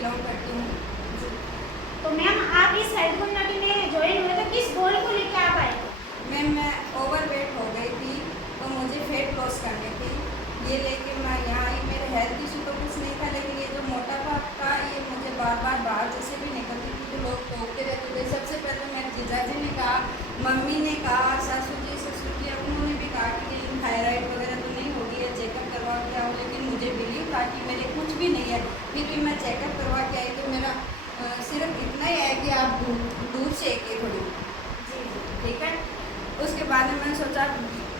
Belong करती हूँ। तो मैम आप इस हेल्थ कम्युनिटी में ज्वाइन हुए तो किस गोल को लेकर आप आए? मैम मैं ओवरवेट हो गई थी तो मुझे फेट लॉस करनी थी, ये लेके मैं यहाँ आई। मेरे हेल्थ इशू तो कुछ नहीं था, लेकिन ये जो मोटापा था ये मुझे बार बार बाहर जैसे भी निकलती थी तो लोग टोकते रहते थे। सबसे पहले मेरे जीजाजी ने कहा, मम्मी ने कहा, ससुर जी उन्होंने भी कहा कि कहीं थायराइड वगैरह तो नहीं होगी है, चेकअप करवा के आओ। लेकिन मुझे बिलीव था कि मेरे कुछ भी नहीं है। फिर मैं चेकअप करवा के आई तो मेरा सिर्फ इतना ही है कि आप दूध सेकिए थोड़ी, ठीक है। उसके बाद में मैंने सोचा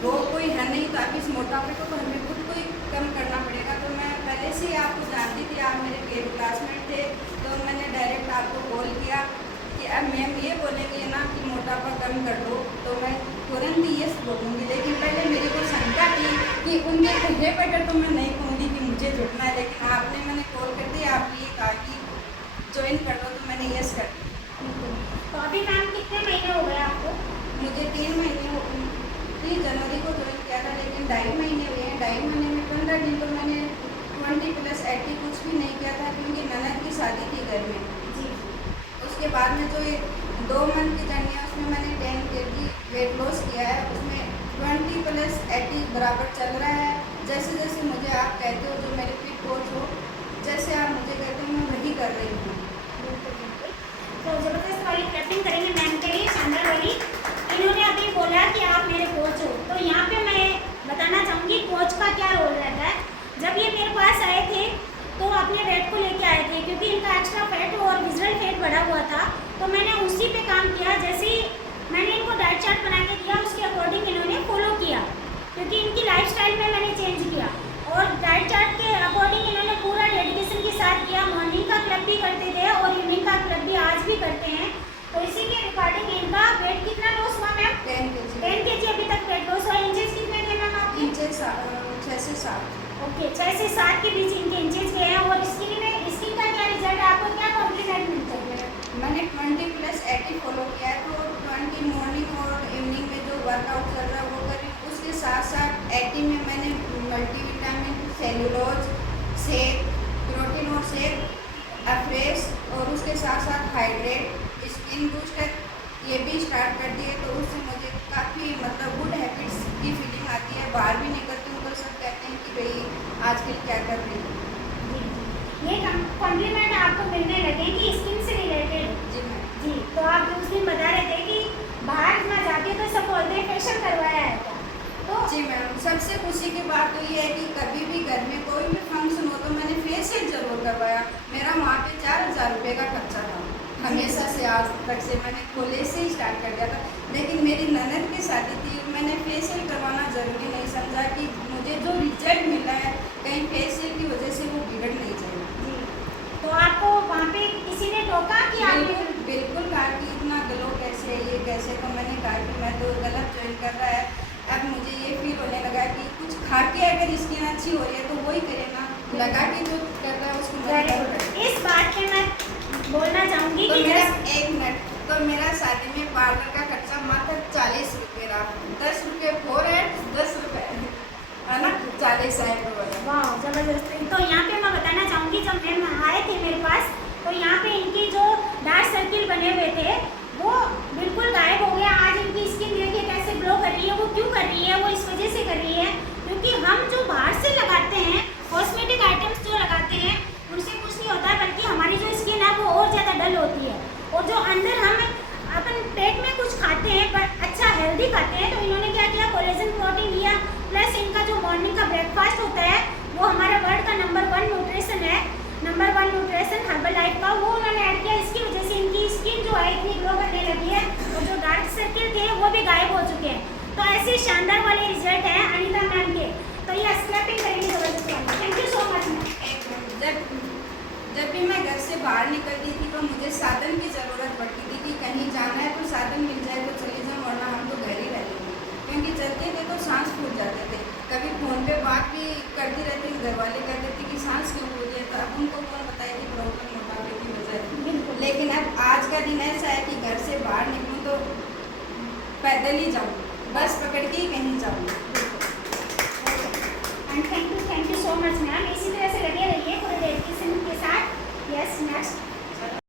वो कोई है नहीं, तो अब इस मोटापे को तो हमें खुद को ही कम करना पड़ेगा। तो मैं पहले से ही आपको जानती थी, आप मेरे पेड क्लासमेट थे, तो मैंने डायरेक्ट आपको कॉल किया कि अब मैम ये बोलेंगे ना कि मोटापा कम कर दो तो मैं तुरंत यस बोलूँगी। लेकिन पहले मेरे को शंका थी कि उनके कहने पर तो मैं नहीं कहूँगी कि मुझे जुटना है, लेकिन आपने मैंने कॉल कर दिया, आपने ये कहा कि ज्वाइन कर लो तो मैंने यस कर दिया। तो अभी मैम कितने महीने हो गए आपको? मुझे 3 महीने 3 जनवरी को ज्वाइन किया था, लेकिन 2.5 महीने हुए हैं। 2.5 महीने में 15 दिन तो मैंने 20+80 कुछ भी नहीं किया था, क्योंकि ननद की शादी थी घर में जी। उसके बाद में जो 2 मंथ की जर्नी है उसमें मैंने 10 kg वेट लॉस किया है। उसमें 20+80 बराबर चल रहा है। जैसे जैसे मुझे आप कहते हो, जो मेरे फिट कोच हो, जैसे आप मुझे कहते हो मैं वही कर रही हूँ। तो ज़बरदस्त वाली क्लैपिंग करेंगे मैम के लिए, शानदार वाली। इन्होंने अभी बोला कि आप मेरे कोच हो, तो यहाँ पे मैं बताना चाहूँगी कोच का क्या रोल रहता है। जब ये मेरे पास आए थे तो अपने वेट को लेके आए थे, क्योंकि इनका एक्स्ट्रा फैट और विजरल फैट बढ़ा हुआ था। तो मैंने उसी पे काम किया। जैसे ही मैंने इनको डाइट चार्ट बना के दिया, उसके अकॉर्डिंग इन्होंने फॉलो किया, क्योंकि इनकी लाइफस्टाइल में मैंने चेंज किया। और डाइट चार्ट के अकॉर्डिंग इन्होंने पूरा डेडिकेशन के साथ किया। मॉर्निंग का क्लब भी करते थे और इवनिंग का क्लब भी आज भी करते हैं। तो इसी के रिगार्डिंग इनका वेट कितना लॉस हुआ मैम? 10 kg अभी तक वेट लॉस हुआ। इंचेस कितने थे मैम आपके? इंचेस 6 से 7। ओके, 6 से 7 के बीच इनके इंचेस गए हैं। और स्किन का क्या रिजल्ट है? आपको क्या कॉम्प्लीमेंट मिलता है? मैंने 20+80 फॉलो किया है, तो 20 मॉर्निंग और इवनिंग में जो वर्कआउट चल रहा है वो करी। उसके साथ साथ 80 में मैंने मल्टीविटामिन, सेलुलोज शेक, प्रोटीन और शेक, फ्रेश, और उसके साथ साथ हाइड्रेट, स्किन बूस्टर ये भी स्टार्ट कर दिए। तो उससे मुझे काफ़ी मतलब गुड हैबिट्स की फीलिंग आती है। बाहर भी निकलती हूँ तो सब कहते हैं कि भाई आजकल क्या कर रही है। ये कॉम्प्लीमेंट आपको मिलने लगे कि स्किन से रिलेटेड? जी मैम। जी। तो आप उस दिन बता रहे थे कि बाहर ना जाके तो सब बोलते हैं फेशियल करवाया है क्या? तो जी मैम, सबसे खुशी की बात तो ये है कि कभी भी घर में कोई भी फंक्शन हो तो मैंने फेशियल जरूर करवाया। मेरा वहाँ पे 4000 रुपये का खर्चा था हमेशा से, आज तक से मैंने खोले से ही स्टार्ट कर दिया था। लेकिन मेरी ननद की शादी थी, मैंने फेशियल करवाना ज़रूरी नहीं समझा कि मुझे जो रिजल्ट मिला है कहीं फेशियल की वजह से वो बिगड़ नहीं जाए। जी। तो आपको वहाँ पे किसी ने टोका कि आपने? बिल्कुल कहा कि इतना ग्लो कैसे, ये कैसे। तो मैंने कहा कि मैं तो गलत ज्वाइन कर रहा है। अब मुझे ये फील होने लगा कि कुछ खा के अगर स्किन अच्छी हो रही है तो वही करे ना, लगा कि जो कर रहा है उसको। इस बात पे मैं बोलना चाहूँगी तो कि मेरा 1 मिनट, तो मेरा शादी में पार्लर का खर्चा मात्र 40 रुपये रहा। 10 रुपये फोरहेड, 10 रुपये है ना, 40 आए तो। वाह, जबरदस्त। तो यहाँ पे मैं बताना चाहूँगी, जब मैम आए थे मेरे पास तो यहाँ पे इनकी जो डार्क सर्किल बने हुए थे वो बिल्कुल गायब हो गया। आज इनकी स्किन देखिए कैसे ग्लो कर रही है। वो क्यों कर रही है? वो इस वजह से कर रही है क्योंकि हम जो बाहर से लगाते हैं, कॉस्मेटिक आइटम्स जो लगाते हैं, उनसे कुछ नहीं होता, बल्कि हमारी जो स्किन है वो और ज़्यादा डल होती है। और जो अंदर हम अपन पेट में कुछ खाते हैं पर अच्छा हेल्दी खाते हैं, तो इन्होंने क्या किया, कोलेजन प्रोटीन लिया, प्लस इनका जो मॉर्निंग का ब्रेकफास्ट होता है वो हमारा वर्ल्ड का नंबर 1 न्यूट्रिशन है, नंबर 1 न्यूट्रिशन हर्बल लाइफ का, वो उन्होंने ऐड किया। इसकी वजह से इनकी स्किन जो है इतनी ग्लो करने लगी है और जो डार्क सर्किल थे वो भी गायब हो चुके हैं। तो ऐसे शानदार वाले रिजल्ट हैं अनीता मैम के। तो ये स्क्रैपिंग करेंगे जबरदस्त वाली। Thank you so much ma'am. जब भी मैं घर से बाहर निकलती थी तो मुझे साधन की ज़रूरत पड़ती थी कि कहीं जाना है तो साधन मिल जाए तो चले जाऊँ, वरना हम तो घर ही रहेंगे। क्योंकि चलते थे तो सांस फूल जाते थे। कभी फ़ोन पे बात भी करती रहती थी, घर वाले कहते थे कि सांस क्यों फूल है, तो अब उनको कौन बताए कि प्रॉब्लम मोटापे की वजह। लेकिन अब आज का दिन ऐसा है कि घर से बाहर निकलूँ तो पैदल ही जाऊँ, बस पकड़ के ही कहीं जाऊँ। And thank you so much ma'am. इसी तरह से लगे रहिए पूरे डेडिकेशन के साथ। Yes ma'am. नेक्स्ट